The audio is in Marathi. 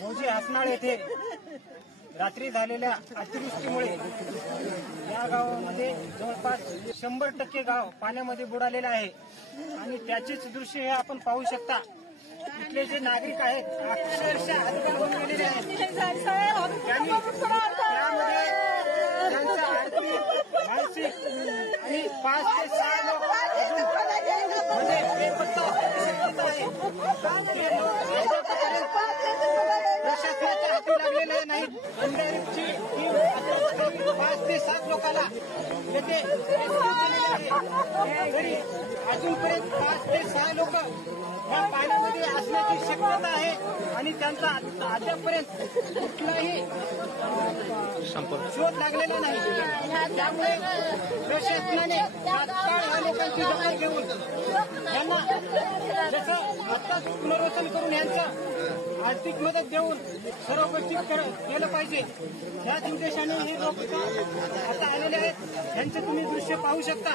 मोजे हसनाळ येथे रात्री झालेल्या अतिवृष्टीमुळे या गावामध्ये जवळपास 100% गाव पाण्यामध्ये बुडालेलं आहे आणि त्याचेच दृश्य हे आपण पाहू शकता। इथले जे नागरिक आहेत अक्षरशः अधिकार होऊन गेलेले आहेत। त्यामध्ये त्यांचा आर्थिक मानसिक आणि 5 ते 6 लोक म्हणजे बेपत्ता आहे। प्रशासनाच्या हाती लागलेले नाहीत। अंधारीची 5 ते 7 लोकांना येथे तरी अजूनपर्यंत 5 ते 6 लोक या पाण्यामध्ये असण्याची शक्यता आहे आणि त्यांचा अद्यापर्यंत कुठलाही शोध लागलेला नाही। त्यामुळे प्रशासनाने तात्काळ या लोकांची दखल घेऊन यांना जसं आत्ताच पुनर्वसन करून यांचं आर्थिक मदत देऊन सर्व गोष्टी केलं पाहिजे। याच उद्देशाने हे लोक आता आलेले आहेत। यांचे तुम्ही दृश्य पाहू शकता।